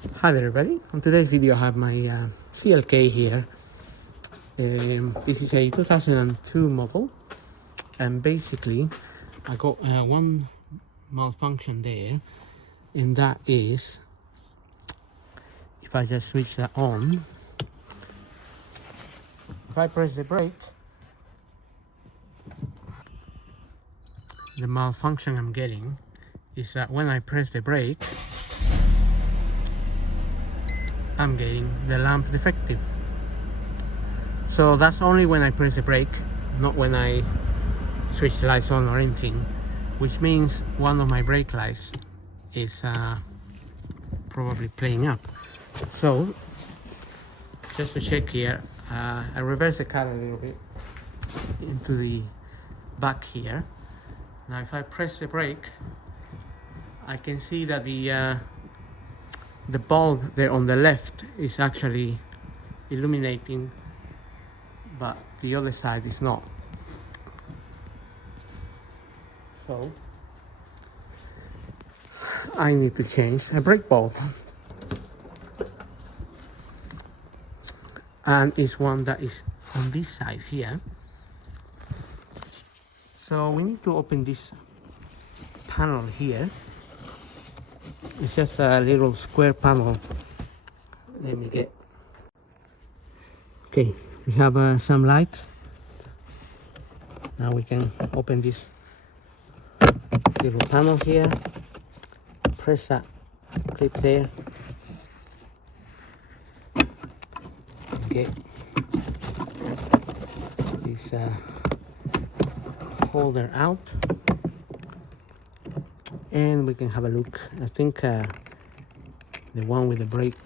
Hi there everybody, on today's video I have my CLK here. This is a 2002 model, and basically I got one malfunction there, and that is if I just switch that on, if I press the brake, the malfunction I'm getting is that when I press the brake I'm getting the lamp defective. So that's only when I press the brake, not when I switch the lights on or anything, which means one of my brake lights is probably playing up. So just to check here, I reverse the car a little bit into the back here. Now if I press the brake, I can see that the bulb there on the left is actually illuminating, but the other side is not. So I need to change a brake bulb, and it's one that is on this side here. So we need to open this panel here. It's just a little square panel. Let me get. Okay, we have some light. Now we can open this little panel here. Press that clip there. Get this holder out, and we can have a look. I think the one with the brake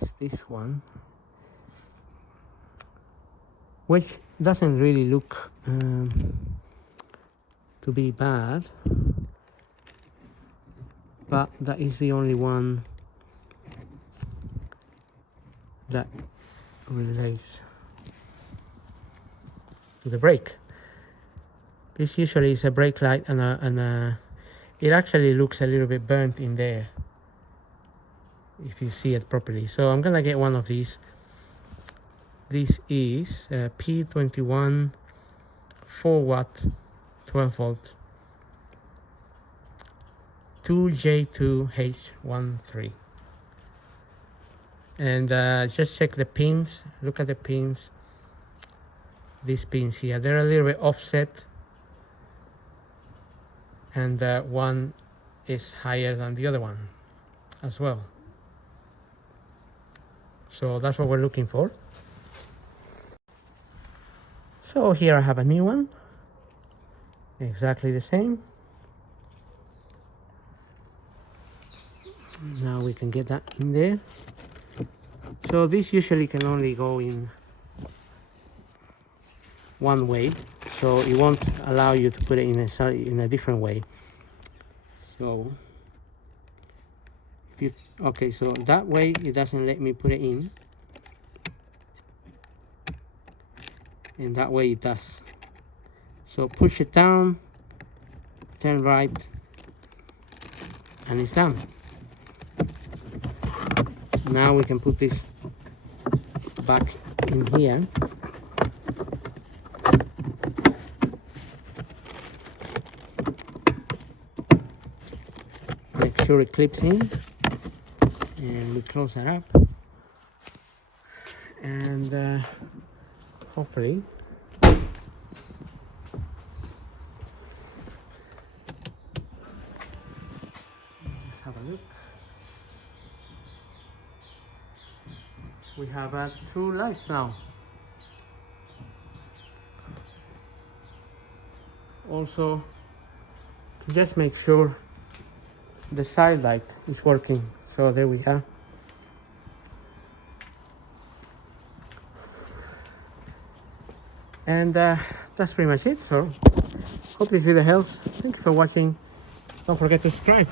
is this one, which doesn't really look to be bad, but that is the only one that relates to the brake. This usually is a brake light, and it actually looks a little bit burnt in there if you see it properly. So I'm gonna get one of these. This is P21 4-watt 12-volt 2J2H13, and just check the pins. Look at the pins. These pins here, they're a little bit offset, and one is higher than the other one as well. So that's what we're looking for. So here I have a new one, exactly the same. Now we can get that in there. So this usually can only go in one way, so it won't allow you to put it in a different way. So okay, so that way it doesn't let me put it in, and that way it does. So push it down, turn right, and it's done. Now we can put this back in here. Make sure it clips in, and we close that up, and hopefully let's have a look. We have 2 lights now. Also, to just make sure the side light is working. So there we are. And that's pretty much it. So hope this video helps. Thank you for watching. Don't forget to subscribe.